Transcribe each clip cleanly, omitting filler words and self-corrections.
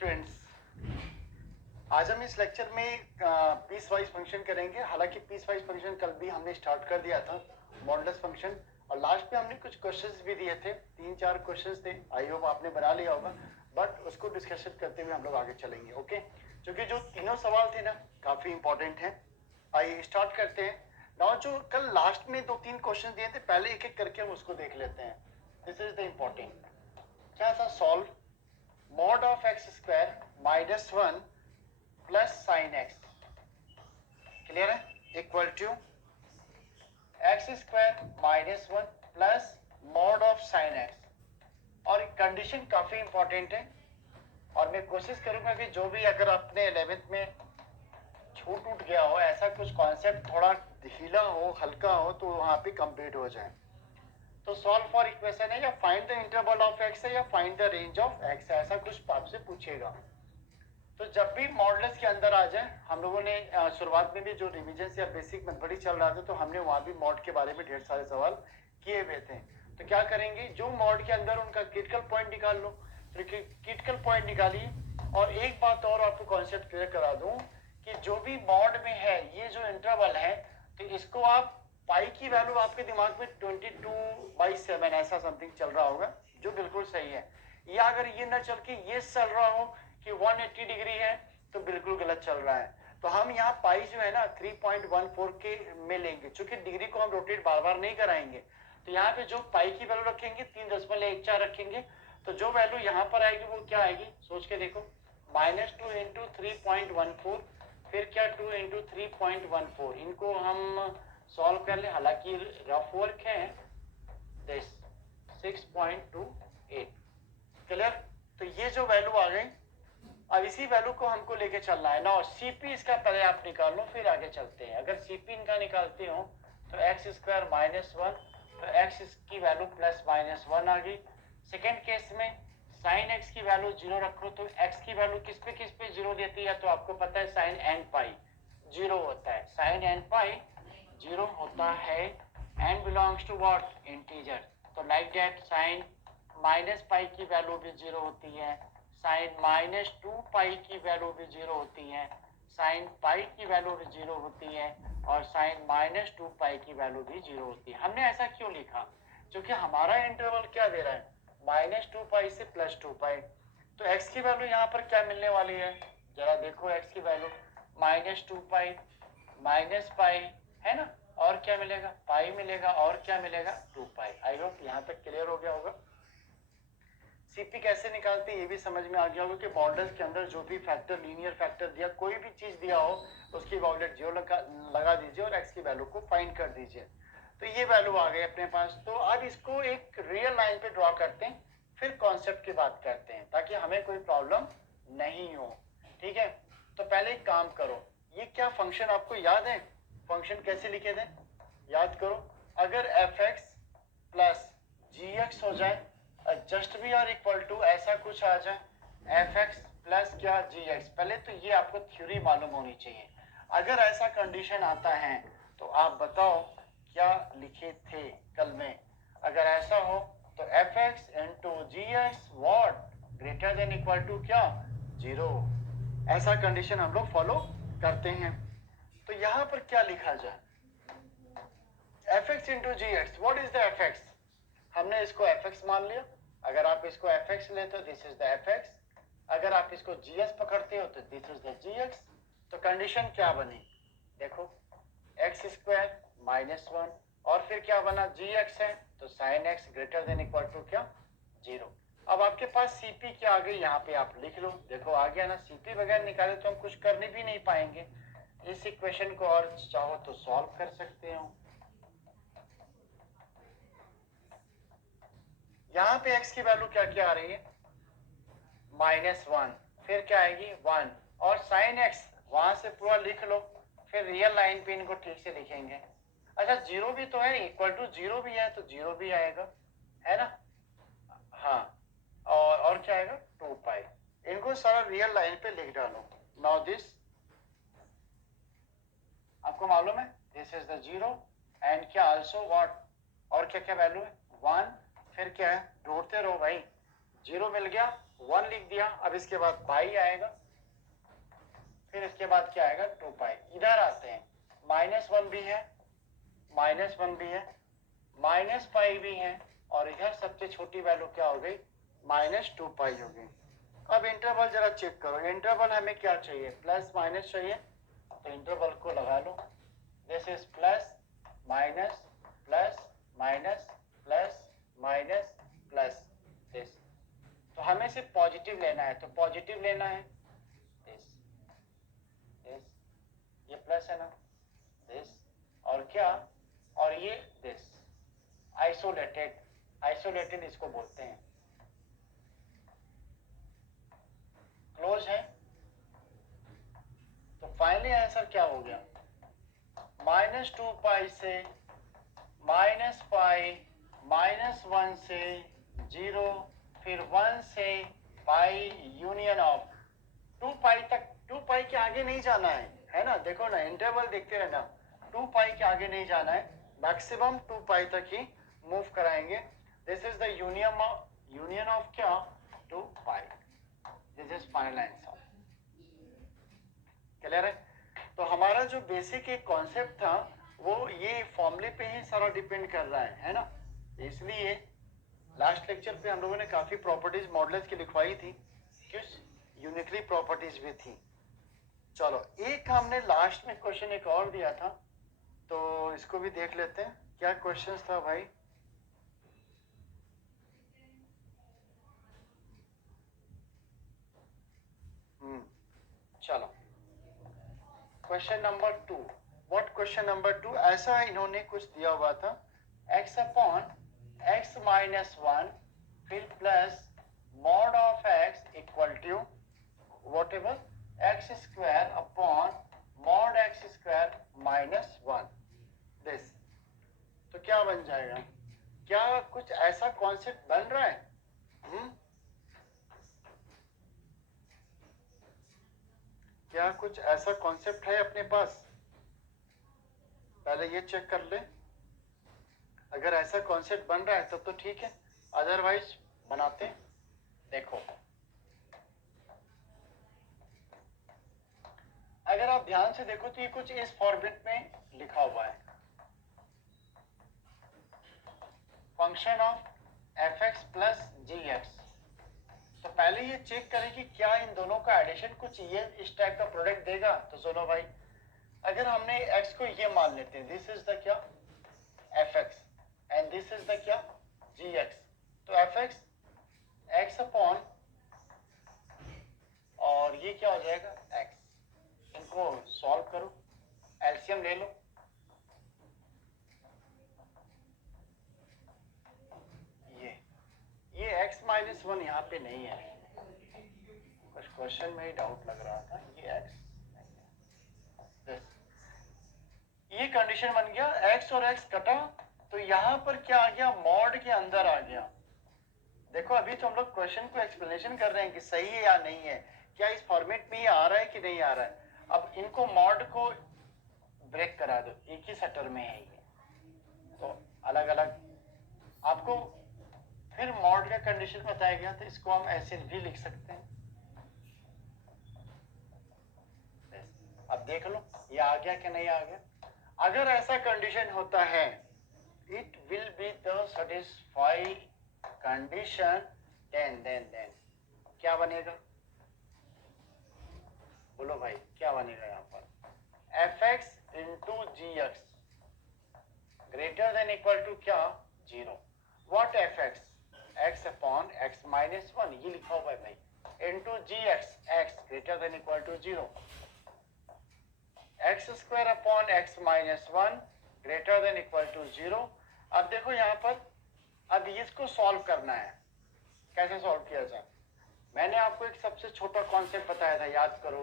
Students, आज हम इस लेक्चर में पीस वाइज फंक्शन करेंगे। हालांकि पीस वाइज फंक्शन कल भी हमने स्टार्ट कर दिया था, मॉडुलस फंक्शन, और लास्ट में हमने कुछ क्वेश्चंस भी दिए थे, 3-4 क्वेश्चंस थे। आई होप आपने बना लिया होगा, बट उसको डिस्कशन करते हुए हम लोग आगे चलेंगे। ओके, क्योंकि जो तीनों सवाल थे ना काफी इंपॉर्टेंट हैं। आइए स्टार्ट करते हैं। नाउ जो कल लास्ट में 2-3 क्वेश्चन दिए थे, पहले एक एक करके हम उसको देख लेते हैं। This is the important. क्या था? Solve mod of x square minus 1 plus sin x, clear है, equal to x square minus 1 plus mod of sin x। और कंडीशन काफी इंपॉर्टेंट है, और मैं कोशिश करूंगा कि जो भी अगर आपने 11th में छूट उठ गया हो, ऐसा कुछ कॉन्सेप्ट थोड़ा ढीला हो, हल्का हो, तो वहां पे कंप्लीट हो जाए। तो सॉल्व फॉर इक्वेशन है, या find the interval of x है, या find the range of x है, ऐसा कुछ आपसे पूछेगा। तो जब भी मॉडुलस के अंदर आ जाए, हम लोगों ने शुरुआत में भी जो रिवीजन या बेसिक मैथमेटिक्स चल रहा था, तो हमने वहां भी मॉड के बारे में ढेर सारे सवाल किए हुए थे। तो क्या करेंगे, जो मॉड के अंदर उनका क्रिटिकल पॉइंट निकाल लो। तो क्रिटिकल पॉइंट निकालिए। और एक बात और आपको कॉन्सेप्ट क्लियर करा दूं कि जो भी मॉड में है, ये जो इंटरवल है, तो इसको आप पाई की वैल्यू आपके दिमाग में 22/7 ऐसा समथिंग चल रहा होगा, जो बिल्कुल सही है। या अगर ये ना चल के ये चल रहा हो कि 180 डिग्री है, तो बिल्कुल गलत चल रहा है। तो हम यहाँ पाई जो है ना 3.14 के में लेंगे, चूंकि डिग्री को हम रोटेट बार बार नहीं कराएंगे। तो यहाँ पे जो पाई की वैल्यू रखेंगे 3.14 रखेंगे, तो जो वैल्यू यहाँ पर आएगी वो क्या आएगी, सोच के देखो। -2 इंटू 3.14, फिर क्या 2 इंटू 3.14। इनको हम सॉल्व कर ले, हालांकि रफ वर्क है। 6.28, क्लियर। तो ये जो वैल्यू आ गई, अब इसी वैल्यू को हमको लेके चलना है ना। और सीपी इसका पहले आप निकाल लो, फिर आगे चलते हैं। अगर सीपी इनका निकालते हो तो एक्स स्क्वायर -1, तो एक्स की वैल्यू +-1 आ गई। सेकेंड केस में साइन एक्स की वैल्यू 0 रखो, तो एक्स की वैल्यू किस पे 0 देती है, तो आपको पता है साइन एन पाई 0 होता है। साइन एन पाई 0 होता है, n belongs to what, integer. तो लाइक दैट साइन -पाई की वैल्यू भी 0 होती है, साइन -2 पाई की वैल्यू भी 0 होती है, साइन पाई की वैल्यू भी 0 होती है, और साइन -2 पाई की वैल्यू भी 0 होती है। हमने ऐसा क्यों लिखा, क्योंकि हमारा इंटरवल क्या दे रहा है, -2 पाई से +2 पाई। तो x की वैल्यू यहाँ पर क्या मिलने वाली है, जरा देखो। x की वैल्यू -2 पाई -पाई है ना, और क्या मिलेगा, पाई मिलेगा, और क्या मिलेगा, 2 पाई। आई होप यहाँ तक क्लियर हो गया होगा। सीपी कैसे निकालते हैं ये भी समझ में आ गया होगा कि मॉडल्स के अंदर जो भी फैक्टर, लीनियर फैक्टर दिया, कोई भी चीज दिया हो, उसकी वॉलेट 0 लगा दीजिए और एक्स की वैल्यू को फाइंड कर दीजिए। तो ये वैल्यू आ गई अपने पास। तो अब इसको एक रियल लाइन पे ड्रॉ करते हैं, फिर कॉन्सेप्ट की बात करते हैं, ताकि हमें कोई प्रॉब्लम नहीं हो। ठीक है, तो पहले एक काम करो, ये क्या फंक्शन आपको याद है, फंक्शन कैसे लिखे थे, याद करो। अगर एफ एक्स प्लस जी एक्स हो जाए, जस्ट भी और इक्वल टू ऐसा कुछ आ जाए, एफ एक्स प्लस क्या जी एक्स, पहले तो ये आपको थ्योरी मालूम होनी चाहिए। अगर ऐसा कंडीशन आता है तो आप बताओ क्या लिखे थे कल में। अगर ऐसा हो तो f x into g x what greater than equal to क्या, 0। ऐसा कंडीशन हम लोग फॉलो करते हैं। तो यहां पर क्या लिखा जाए, f x into g x, what is the f x. हमने इसको एफ एक्स मान लिया। अगर आप इसको एफ एक्स लेते हो, this is the f x. अगर आप इसको जी एक्स पकड़ते हो तो this is the g x. तो कंडीशन क्या बनी, देखो, एक्स स्क्वायर -1, और फिर क्या बना, जी एक्स है, तो sine x greater than equal to क्या, 0। अब आपके पास सीपी क्या आ गई, यहाँ पे आप लिख लो। देखो आ गया ना, सीपी बगैर निकाले तो हम कुछ करने भी नहीं पाएंगे। इस इक्वेशन को और चाहो तो सॉल्व कर सकते हो। यहाँ पे x की वैल्यू क्या क्या आ रही है, -1, फिर क्या आएगी 1, और साइन x वहां से पूरा लिख लो, फिर रियल लाइन पे इनको ठीक से लिखेंगे। अच्छा 0 भी तो है, इक्वल टू 0 भी है, तो 0 भी आएगा, है ना। हाँ, और क्या आएगा, 2 पाई। इनको सारा रियल लाइन पे लिख डालो। नाउ दिस आपको मालूम है, दिस इज द 0, एंड क्या आल्सो व्हाट, और क्या क्या वैल्यू है, 1, फिर क्या है, जोड़ते रहो भाई, 0 मिल गया, 1 लिख दिया। अब इसके बाद पाई आएगा, फिर इसके बाद क्या आएगा 2 पाई। इधर आते हैं, -1 भी है, -1 भी है, -पाई भी है, और इधर सबसे छोटी वैल्यू क्या हो गई -2 पाई हो गई। अब इंटरवल जरा चेक करो, इंटरवल हमें क्या चाहिए प्लस माइनस चाहिए, तो इंटरवल को लगा लो। This is plus minus plus minus plus minus plus this, तो हमें सिर्फ पॉजिटिव लेना है, तो पॉजिटिव लेना है दिस दिस, ये प्लस है ना दिस, और क्या, और ये दिस, आइसोलेटेड, आइसोलेटेड इसको बोलते हैं, क्लोज है। तो फाइनली आंसर क्या हो गया, -2 पाई से -पाई, -1 से 0, फिर 1 से पाई, यूनियन ऑफ 2 पाई तक। 2 पाई के आगे नहीं जाना है ना, देखो ना इंटरवल देखते रहना, 2 पाई के आगे नहीं जाना है, मैक्सिमम 2 पाई तक ही मूव कराएंगे। This is the union of क्या 2 pi, this is final answer. Clear है। तो हमारा जो बेसिक एक कॉन्सेप्ट था वो ये फॉर्मूले पे ही सारा डिपेंड कर रहा है ना, इसलिए लास्ट लेक्चर पे हम लोगों ने काफी प्रॉपर्टीज मॉडल्स की लिखवाई थी, कुछ यूनिटरी प्रॉपर्टीज भी थी। चलो एक हमने लास्ट में क्वेश्चन एक और दिया था, तो इसको भी देख लेते हैं, क्या क्वेश्चन था भाई। चलो question number 2, what question number 2, ऐसा इन्होंने कुछ दिया हुआ था, x अपॉन x माइनस 1 फिर plus mod of x equal to whatever x square upon mod x square -1 this, तो क्या बन जाएगा, क्या कुछ ऐसा कॉन्सेप्ट बन रहा है? क्या कुछ ऐसा कॉन्सेप्ट है अपने पास, पहले ये चेक कर ले, अगर ऐसा कॉन्सेप्ट बन रहा है तब तो ठीक है, अदरवाइज बनाते हैं। देखो अगर आप ध्यान से देखो तो ये कुछ इस फॉर्मेट में लिखा हुआ है, फंक्शन ऑफ f(x प्लस जी)x। तो पहले ये चेक करें कि क्या इन दोनों का एडिशन कुछ ये इस टाइप का प्रोडक्ट देगा। तो सुनो भाई, अगर हमने x को ये मान लेते हैं, दिस इज द क्या f(x) and this is the क्या g(x), तो f(x) x अपॉन और ये क्या हो जाएगा x, इनको सॉल्व करो, एलसीएम ले लो, ये x माइनस 1 यहाँ पे नहीं है, कुछ क्वेश्चन में ही डाउट लग रहा था, ये x नहीं है, ये कंडीशन बन गया, x और x कटा तो यहाँ पर क्या आ गया, मॉड के अंदर आ गया। देखो अभी तो हम लोग क्वेश्चन को एक्सप्लेनेशन कर रहे हैं कि सही है या नहीं है, क्या इस फॉर्मेट में ये आ रहा है कि नहीं आ रहा है। अब इनको मॉड को ब्रेक करा दो, एक ही सटर में है ये, तो अलग अलग आपको फिर मॉड का कंडीशन बताया गया, तो इसको हम ऐसे भी लिख सकते हैं। अब देख लो ये आ गया कि नहीं आ गया। अगर ऐसा कंडीशन होता है, it will be the satisfy condition, then क्या बनेगा, बोलो भाई क्या बनेगा यहाँ पर, f(x) इंटू जी(x) ग्रेटर देन इक्वल टू क्या 0, what f(x) x upon x minus 1, ये लिखा हुआ है भाई, इंटू जी(x) x greater than equal to 0, x square upon x minus 1 greater than equal to 0। अब देखो यहाँ पर, अब इसको सॉल्व करना है, कैसे सॉल्व किया जाए। मैंने आपको एक सबसे छोटा कॉन्सेप्ट बताया था, याद करो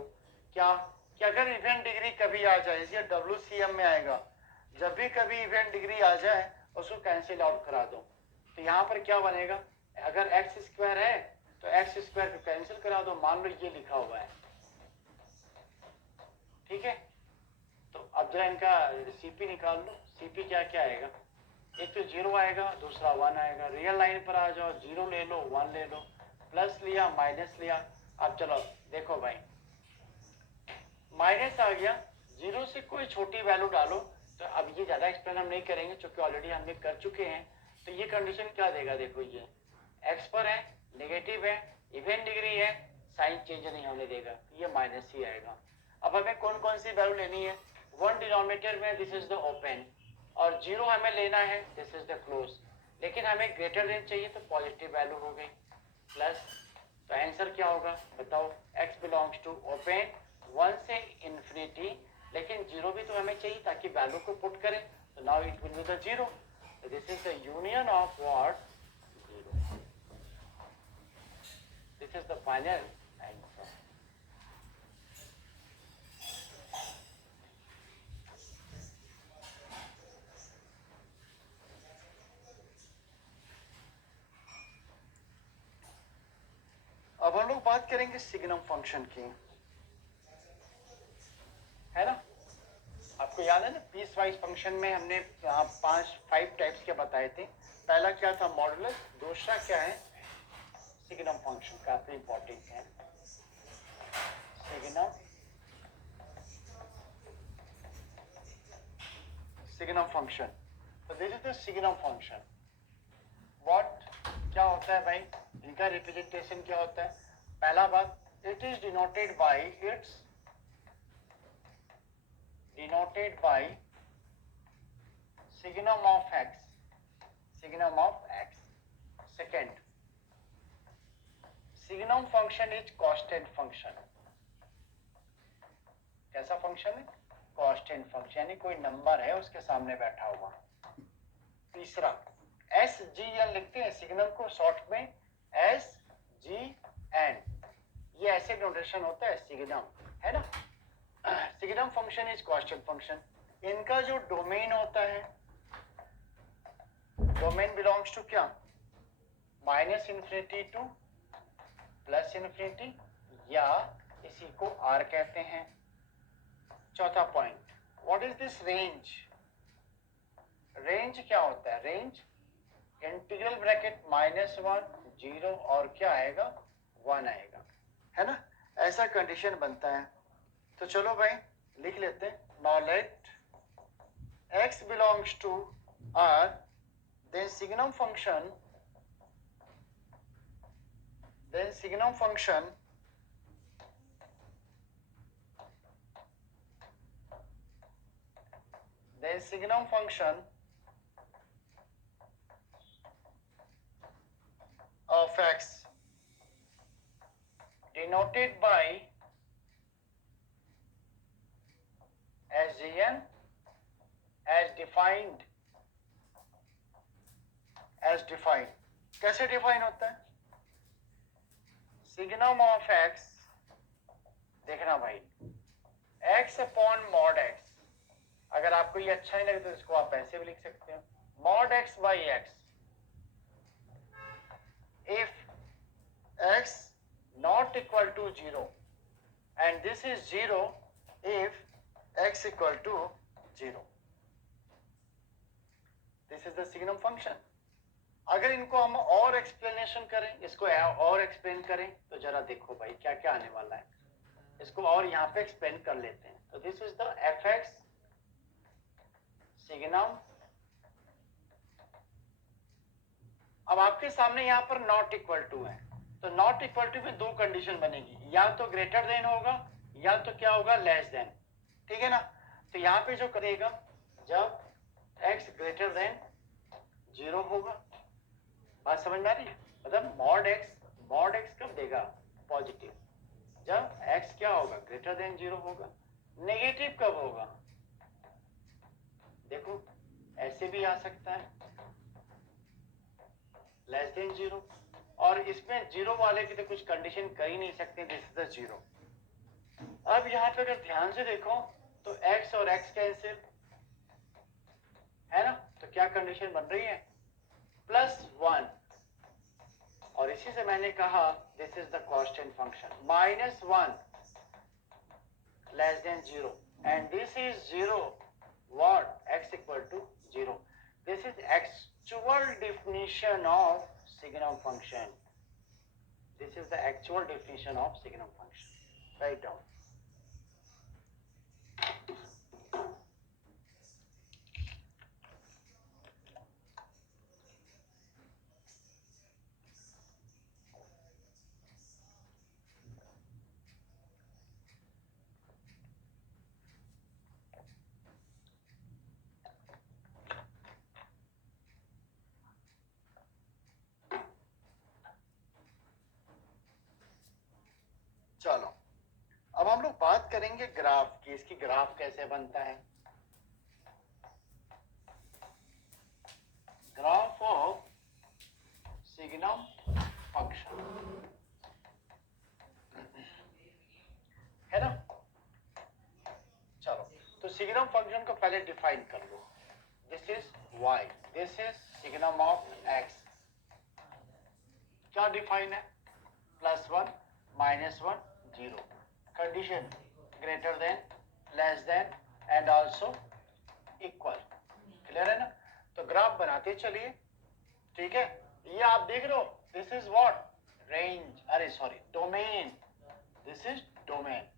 क्या, कि अगर इवेंट डिग्री कभी आ जाए, ये WCM में आएगा, जब भी कभी इवेंट डिग्री आ जाए उसको कैंसिल आउट करा दो, तो यहाँ पर क्या बनेगा, अगर एक्स स्क्वायर है तो एक्स स्क्वायर को कैंसिल करा दो, मान लो ये लिखा हुआ है, ठीक है। तो अब जरा इनका सीपी निकाल लो, सीपी क्या क्या आएगा, एक तो 0 आएगा, दूसरा 1 आएगा, रियल लाइन पर आ जाओ, 0 ले लो 1 ले लो, प्लस लिया माइनस लिया। अब चलो देखो भाई, माइनस आ गया, जीरो से कोई छोटी वैल्यू डालो। तो अब ये ज्यादा एक्सप्लेन हम नहीं करेंगे क्योंकि ऑलरेडी हमने कर चुके हैं। तो ये कंडीशन क्या देगा, देखो ये एक्स पर है, नेगेटिव है, इवन डिग्री है, साइन चेंज नहीं होने देगा, ये माइनस ही आएगा। अब हमें कौन कौन सी वैल्यू लेनी है, वन डिनोमिनेटर में दिस इज द ओपन, और जीरो हमें लेना है दिस इज द क्लोज। लेकिन हमें ग्रेटर देन चाहिए तो पॉजिटिव वैल्यू हो गई प्लस। तो आंसर क्या होगा बताओ, x बिलोंग्स टू ओपन 1 से इंफिनिटी, लेकिन जीरो भी तो हमें चाहिए ताकि वैल्यू को पुट करें। तो now it will be the zero. So this is the union of what? Zero. This is the final answer. अब हम लोग बात करेंगे सिग्नम फंक्शन की, है ना। आपको याद है ना, पीस वाइज फंक्शन में हमने यहाँ 5 टाइप्स के बताए थे। पहला क्या था, मॉडुलस, दूसरा क्या है सिग्नम फंक्शन, काफी इंपॉर्टेंट है सिग्नम फंक्शन। तो this is the signum function. What क्या होता है भाई, इनका रिप्रेजेंटेशन क्या होता है। पहला बात, it is denoted by signum of x. Second, signum function is constant function. कैसा फंक्शन है, कांस्टेंट फंक्शन, यानी कोई नंबर है उसके सामने बैठा हुआ। तीसरा, एस जी एन लिखते हैं सिग्नम को शॉर्ट में, एस जी एन, ये ऐसे नोटेशन होता है सिग्नम, है ना। Signum function is constant function. इनका जो डोमेन होता है, डोमेन बिलोंग्स टू क्या, minus infinity two plus infinity, या इसी को आर कहते हैं। चौथा point, what is this range. Range क्या होता है, रेंज इंटीग्रल ब्रैकेट -1 0 और क्या आएगा 1 आएगा, है ना। ऐसा कंडीशन बनता है। तो चलो भाई लिख लेते हैं, now let x belongs to R, then signum function of x denoted by SGN as defined। कैसे डिफाइन होता है, सिग्नम ऑफ x, देखना भाई, x अपॉन मॉड x। अगर आपको ये अच्छा नहीं लगे तो इसको आप ऐसे भी लिख सकते हो, mod x by x, if x not equal to 0 and this is 0 if x equal to 0, this is the signum function। अगर इनको हम और एक्सप्लेनेशन करें, इसको और एक्सप्लेन करें, तो जरा देखो भाई क्या क्या आने वाला है, इसको और यहाँ पे एक्सप्लेन कर लेते हैं। तो this is the f x signum. अब आपके सामने यहाँ पर नॉट इक्वल टू है, तो नॉट इक्वल टू में दो कंडीशन बनेगी, या तो ग्रेटर देन होगा या तो क्या होगा लेस देन, ठीक है ना। तो यहाँ पे जो करेगा, जब x ग्रेटर देन 0 होगा, बात समझ में आ रही है, मतलब मॉड x कब देगा पॉजिटिव, जब x क्या होगा ग्रेटर देन 0 होगा। नेगेटिव कब होगा, देखो ऐसे भी आ सकता है लेस देन 0, और इसमें 0 वाले की तो कुछ कंडीशन कर ही नहीं सकते, दिस इज द 0। अब यहाँ पे अगर ध्यान से देखो तो x और x कैंसिल, है ना। तो क्या कंडीशन बन रही है, +1, और इसी से मैंने कहा this is the constant function, -1 less than 0 and this is 0 what x equal to 0। This is actual definition of signum function, this this is the actual definition of signum function. Right down. चलो अब हम लोग बात करेंगे graph की. इसकी graph कैसे बनता है. ग्राफ ऑफ सिग्नम फंक्शन है ना. चलो तो सिग्नम फंक्शन को पहले डिफाइन कर लो. This is y, this is signum of x. क्या डिफाइन है. +1 -1 0. Condition greater than, less than and also equal. Clear है ना. तो ग्राफ बनाते चलिए. ठीक है. ये आप देख रहे हो. This is what. रेंज. अरे sorry, domain. This is domain.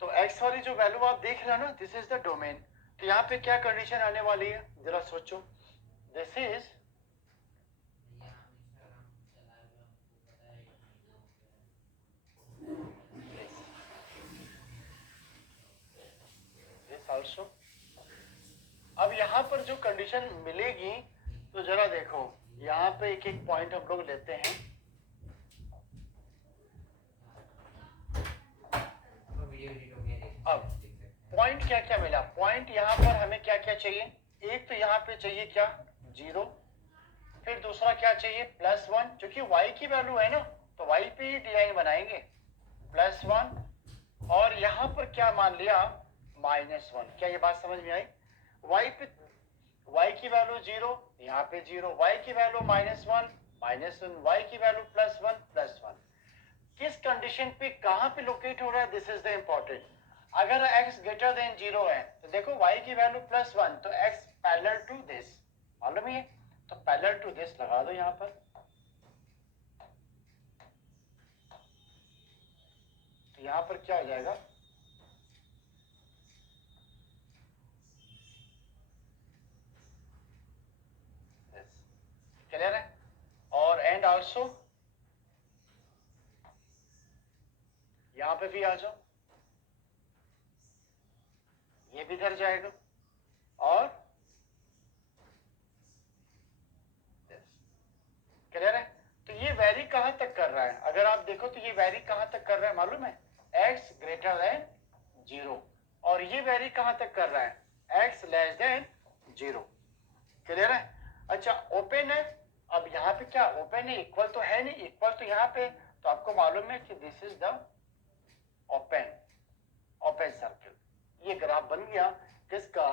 तो x वाली जो वैल्यू आप देख रहे हो ना, दिस इज द डोमेन. तो यहाँ पे क्या कंडीशन आने वाली है जरा सोचो. This is also. अब यहाँ पर जो कंडीशन मिलेगी तो जरा देखो. यहाँ पे एक एक पॉइंट हम लोग लेते हैं. अब पॉइंट क्या क्या मिला. पॉइंट यहाँ पर हमें क्या क्या चाहिए. एक तो यहाँ पे चाहिए क्या 0. फिर दूसरा क्या चाहिए +1, जो कि y की वैल्यू है ना, तो y पे ही डिजाइन बनाएंगे. +1 और यहाँ पर क्या मान लिया -1. क्या ये बात समझ में आई. y पे y की वैल्यू 0, यहाँ पे 0. y की वैल्यू -1, -1. y की वैल्यू +1, +1. किस कंडीशन पे कहाँ पे लोकेट हो रहा है. This is the important. अगर x ग्रेटर देन 0 है तो देखो y की वैल्यू +1, तो x पैरेलल टू दिस. मालूम है. तो पैरेलल टू दिस लगा दो यहाँ पर. तो यहाँ पर क्या हो जाएगा. क्लियर है. और एंड आल्सो यहाँ पे भी आ जाओ. ये भी इधर जाएगा. और क्लियर है. तो ये वेरी कहां तक कर रहा है. अगर आप देखो तो ये वेरी कहां तक कर रहा है मालूम है. x greater then 0. और ये वेरी कहां तक कर रहा है. x less than 0. क्लियर है. अच्छा ओपन है. अब यहाँ पे क्या ओपन है. इक्वल तो है नहीं. इक्वल तो यहाँ पे. तो आपको मालूम है कि this is the open circle. ये ग्राफ बन गया किसका.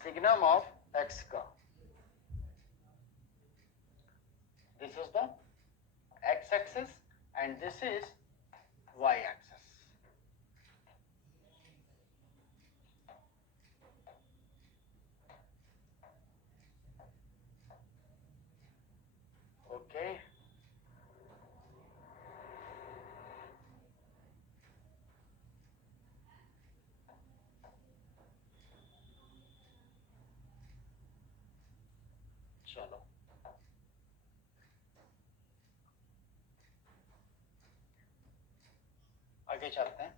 सिग्नम ऑफ x का. This is the x-axis and this is y-axis. Okay. चलो आगे चलते हैं.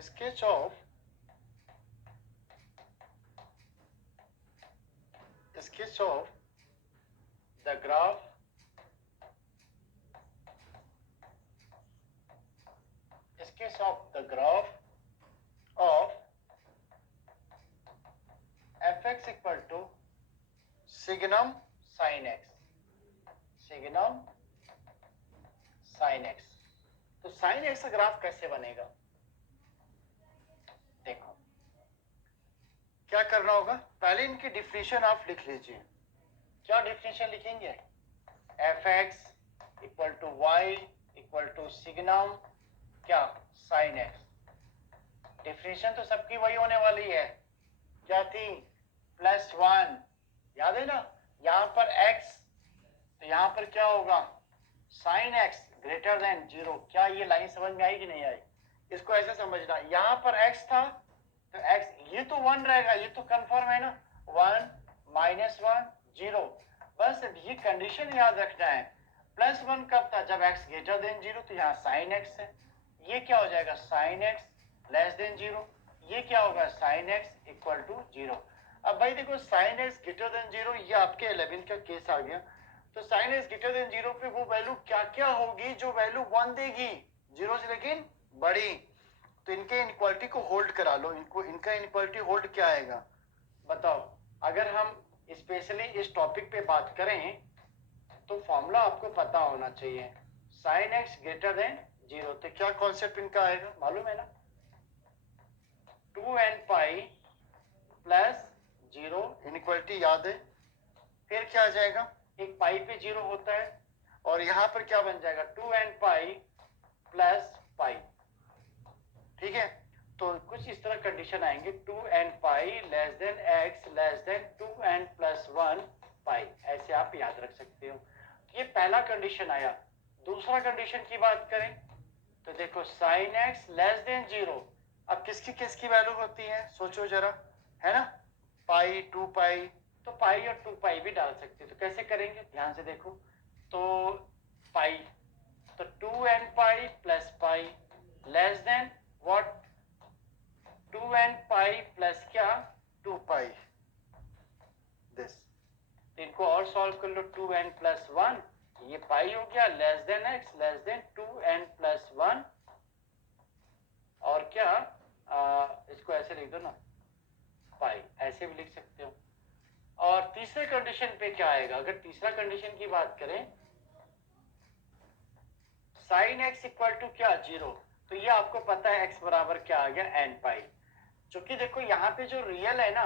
Sketch of the graph of fx equal to signum sin x. Signum sin x. तो sin x का ग्राफ कैसे बनेगा. देखो क्या करना होगा. पहले इनकी डिफिनेशन आप लिख लीजिए. क्या डिफिनेशन लिखेंगे. fx equal to y equal to signum क्या sin x. डिफिनेशन तो सबकी वही होने वाली है. क्या थी +1. याद है ना. यहाँ पर x, तो यहाँ पर क्या होगा, साइन x ग्रेटर देन 0। क्या ये लाइन समझ में आई कि नहीं आई? इसको ऐसे समझना, यहाँ पर x था तो x, ये तो 1 रहेगा, ये तो कंफर्म है ना, 1 -1 0। बस ये कंडीशन याद रखना है। +1 कब था, जब x ग्रेटर देन 0, तो यहाँ साइन x है, ये क्या हो जाएगा साइन x लेस देन 0, ये क्या होगा साइन x इक्वल टू 0। अब भाई देखो साइन x ग्रेटर देन 0, ये आपके 11 का केस आ गया। तो साइन x ग्रेटर देन 0 पे वो वैल्यू क्या क्या होगी जो वैल्यू 1 देगी, 0 से लेकिन बड़ी। तो इनके इनइक्वालिटी को होल्ड करा लो, इनको, इनका इनइक्वालिटी होल्ड क्या आएगा बताओ। अगर हम स्पेशली इस टॉपिक पे बात करें तो फॉर्मूला आपको पता होना चाहिए, साइन x ग्रेटर देन 0। तो क्या कॉन्सेप्ट इनका आएगा मालूम है ना, 2n पाई प्लस 0, इनइक्वालिटी याद है। फिर क्या आ जाएगा, एक पाई पे 0 होता है, और यहां पर क्या बन जाएगा 2n पाई प्लस पाई। ठीक है, तो कुछ इस तरह कंडीशन आएंगे, 2n पाई less than x less than 2n plus 1 पाई, ऐसे आप याद रख सकते हो। ये पहला कंडीशन आया। दूसरा कंडीशन की बात करें तो देखो साइन x लेस देन 0, अब किसकी वैल्यू होती है सोचो जरा, है ना, पाई 2 पाई, तो पाई और 2 पाई भी डाल सकते हो। तो कैसे करेंगे ध्यान से देखो, तो पाई, तो 2n pi plus pi less than what, 2n pi plus क्या 2 पाई दिस। तो इनको और सॉल्व कर लो, 2n प्लस 1, ये पाई हो गया, less than x less than 2n plus 1, और क्या इसको ऐसे लिख दो ना, पाई, ऐसे भी लिख सकते हो। और तीसरे कंडीशन पे क्या आएगा, अगर तीसरा कंडीशन की बात करें, साइन x इक्वल टू क्या 0, तो ये आपको पता है x बराबर क्या आ गया n पाई। क्योंकि देखो यहाँ पे जो रियल है ना,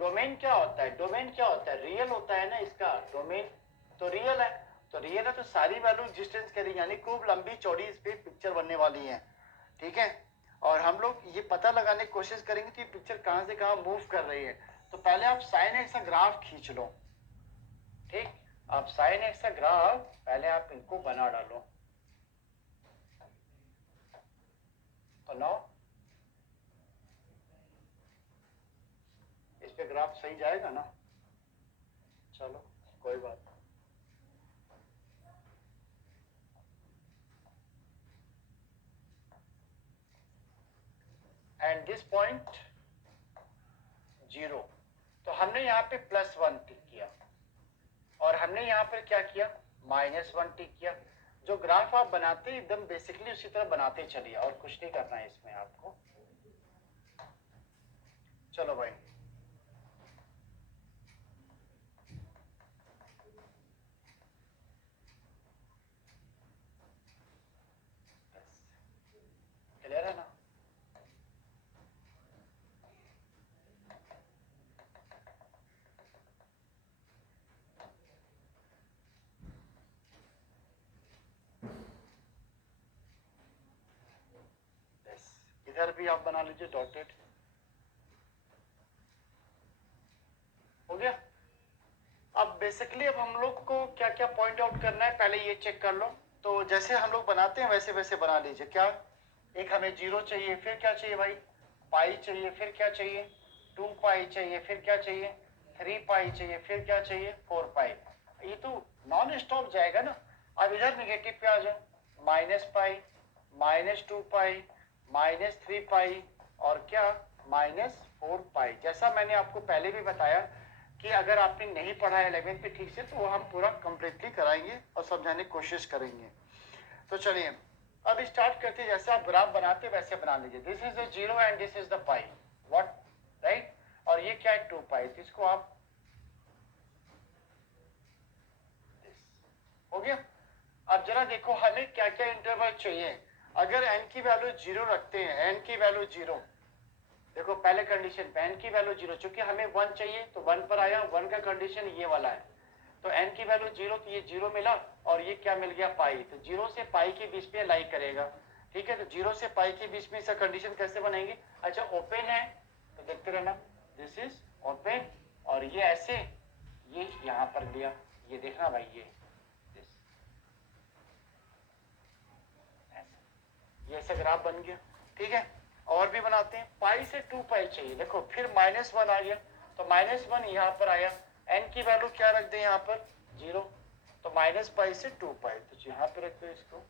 डोमेन क्या होता है, डोमेन क्या होता है, रियल होता है ना इसका डोमेन, तो रियल है, तो रियल है तो सारी वैल्यू एग्जिस्टेंस करेगी, यानी खूब लंबी चौड़ी इस पे पिक्चर बनने वाली है। ठीक है, और हम लोग ये पता लगाने की कोशिश करेंगे कि पिक्चर कहाँ से कहाँ मूव कर रही है। तो पहले आप साइन एक्स का ग्राफ खींच लो, ठीक, आप साइन एक्स का ग्राफ पहले आप इनको बना डालो, तो नाउ इस पे ग्राफ सही जाएगा ना, चलो कोई बात नहीं। एंड दिस पॉइंट 0, तो हमने यहाँ पे +1 टिक किया, और हमने यहाँ पर क्या किया -1 टिक किया। जो ग्राफ आप बनाते हैं एकदम बेसिकली उसी तरह बनाते चलिए, और कुछ नहीं करना है इसमें आपको। चलो भाई, क्लियर है ना। इधर भी आप बना लीजिए डॉटेड, हो गया। अब बेसिकली अब हम लोग को क्या क्या पॉइंट आउट करना है पहले ये चेक कर लो। तो जैसे हम लोग बनाते हैं वैसे वैसे बना लीजिए। क्या, एक हमें 0 चाहिए, फिर क्या चाहिए भाई, पाई चाहिए, फिर क्या चाहिए 2 पाई चाहिए, फिर क्या चाहिए 3 पाई चाहिए, फिर क्या चाहिए 4 पाई। ये तो नॉन स्टॉप जाएगा ना। अब इधर निगेटिव पे आ जाओ, -पाई, -2 पाई, -3 पाई, और क्या -4 पाई। जैसा मैंने आपको पहले भी बताया कि अगर आपने नहीं पढ़ा है 11th पे ठीक से, तो वो हम पूरा कंप्लीटली कराएंगे और समझाने की कोशिश करेंगे। तो चलिए अब स्टार्ट करते हैं। जैसे आप ग्राफ बनाते वैसे बना लीजिए। This is the 0 and this is the pi, what, right, और ये क्या है 2 पाई, तो इसको आप, हो गया। अब जरा देखो हमें क्या क्या इंटरवल चाहिए। अगर n की वैल्यू 0 रखते हैं, n की वैल्यू 0, देखो पहले कंडीशन पे n की वैल्यू 0, चूंकि हमें 1 चाहिए तो 1 पर आया, 1 का कंडीशन ये वाला है, तो n की वैल्यू 0, तो ये 0 मिला, और ये क्या मिल गया पाई, तो 0 से पाई के बीच में लाई करेगा। ठीक है, तो 0 से पाई के बीच में इसका कंडीशन कैसे बनाएंगे, अच्छा ओपन है तो देखते रहना, दिस इज ओपन, और ये ऐसे, ये यहाँ पर लिया, ये देखना भाई, ये ये ऐसा ग्राफ बन गया। ठीक है, और भी बनाते हैं। पाई से 2 पाई चाहिए, देखो फिर -1 आ गया, तो -1 यहाँ पर आया, n की वैल्यू क्या रख दे यहाँ पर 0, तो -पाई से 2 पाई, तो यहाँ पे रख दो इसको।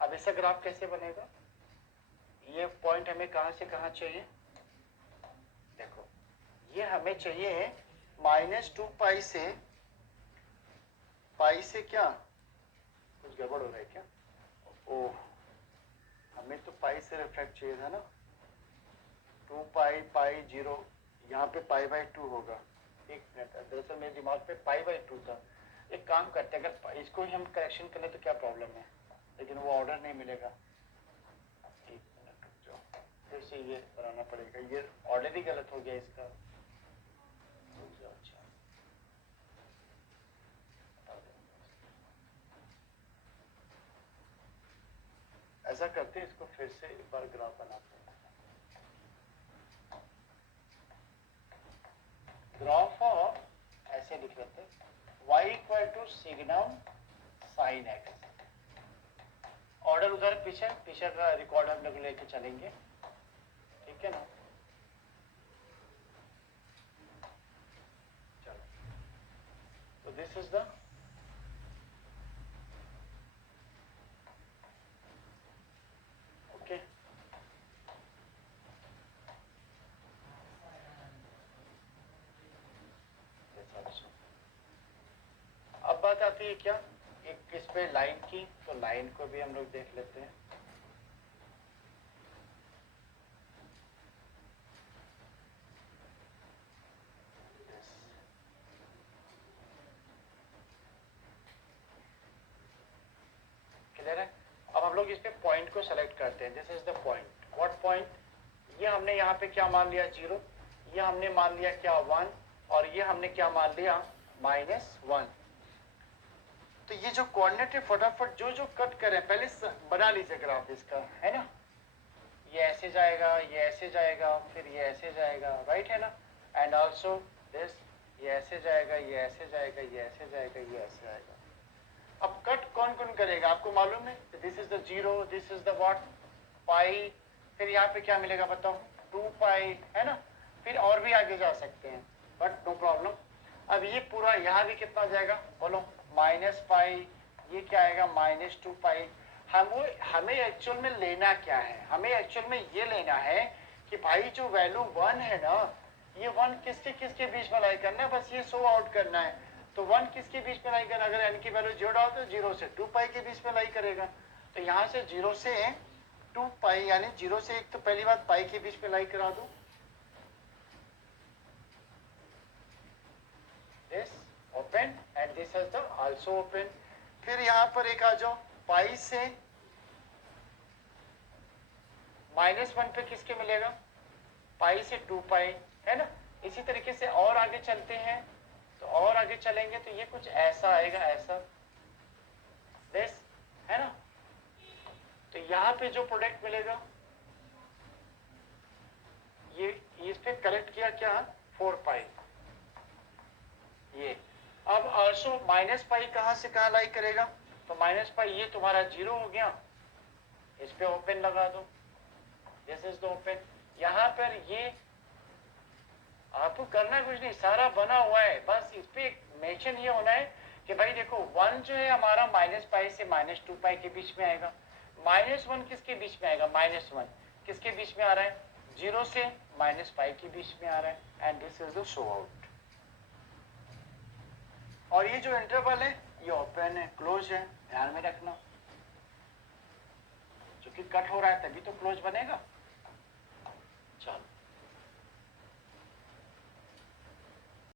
अब इसका ग्राफ कैसे बनेगा, ये पॉइंट हमें कहां से कहां चाहिए, देखो ये हमें चाहिए -2 पाई से क्या, कुछ गड़बड़ हो रहा है क्या, ओह हमें तो पाई से रिफ्लेक्ट चाहिए था ना, 2 पाई पाई 0, यहाँ पे पाई/2 होगा। एक मिनट, दरअसल मेरे दिमाग पे पाई/2 था। एक काम करते हैं, अगर इसको ही हम करेक्शन करें तो क्या प्रॉब्लम है, लेकिन वो ऑर्डर नहीं मिलेगा। एक मिनट रुक जाओ, फिर से ये बनाना पड़ेगा, ये ऑर्डर ही गलत हो गया इसका। ऐसा करते हैं, इसको फिर से एक बार ग्राफ बनाते हैं। ग्राफ ऑफ, ऐसे लिख लेते हैं, y = signum sin x। Order उधर पीछे का रिकॉर्ड हम लोग लेके चलेंगे, ठीक है ना। चलो, तो दिस इज द ओके। अब बात आती है क्या, एक इस पे लाइन की, तो लाइन को भी हम लोग देख लेते हैं। क्लियर है। अब हम लोग इस पे पॉइंट को सेलेक्ट करते हैं, this is the point. What point, ये हमने यहाँ पे क्या मान लिया 0, ये हमने मान लिया क्या 1, और ये हमने क्या मान लिया -1। तो ये जो कोऑर्डिनेट है, फटाफट जो जो कट करें पहले बना लीजिए ग्राफ इसका, है ना। ये ऐसे जाएगा, ये ऐसे जाएगा, फिर ये ऐसे जाएगा, राइट है ना। एंड ऑल्सो दिस, ये ऐसे जाएगा, ये ऐसे जाएगा, ये ऐसे जाएगा, ये ऐसे जाएगा। अब कट कौन कौन करेगा आपको मालूम है, this is the 0, this is the what pi, फिर यहाँ पे क्या मिलेगा बताओ 2 पाई, है ना। फिर और भी आगे जा सकते हैं, बट नो प्रॉब्लम। अब ये पूरा यहाँ भी कितना जाएगा बोलो, -पाई, ये क्या आएगा -2 पाई। हमें एक्चुअल में लेना क्या है, हमें एक्चुअल में ये लेना है कि भाई जो वैल्यू 1 है ना, ये 1 किसके किसके बीच में लाई करना है, बस ये शो आउट करना है। तो 1 किसके बीच में लाई करना, अगर n की वैल्यू 0 डालो तो 0 से 2 पाई के बीच में लाई करेगा। तो यहाँ से 0 से 2 पाई, यानी 0 से 1, तो पहली बात पाई के बीच में लाई करा दो, this open and this is the also open. फिर यहाँ पर एक आ जाओ, पाई से -1 पे किसके मिलेगा, पाई से 2 पाई, है ना। इसी तरीके से और आगे चलते हैं, तो और आगे चलेंगे तो ये कुछ ऐसा आएगा, ऐसा दिस, है ना। तो यहाँ पे जो प्रोडक्ट मिलेगा, ये इस पे करेक्ट किया क्या 4 पाई, ये। अब ऑल्सो -पाई कहाँ से कहाँ लाई करेगा, तो -पाई ये तुम्हारा 0 हो गया, इस पे ओपन लगा दो, दिस इज द ओपन। यहाँ पर ये आपको करना कुछ नहीं, सारा बना हुआ है, बस इस पे मेंशन ये होना है कि भाई देखो 1 जो है हमारा -पाई से -2 पाई के बीच में आएगा, -1 किसके बीच में आएगा, -1 किसके बीच में आ रहा है, 0 से -पाई के बीच में आ रहा है, and this is the show out. और ये जो इंटरवल है ये ओपन है, क्लोज है, ध्यान में रखना, क्योंकि कट हो रहा है तभी तो क्लोज बनेगा।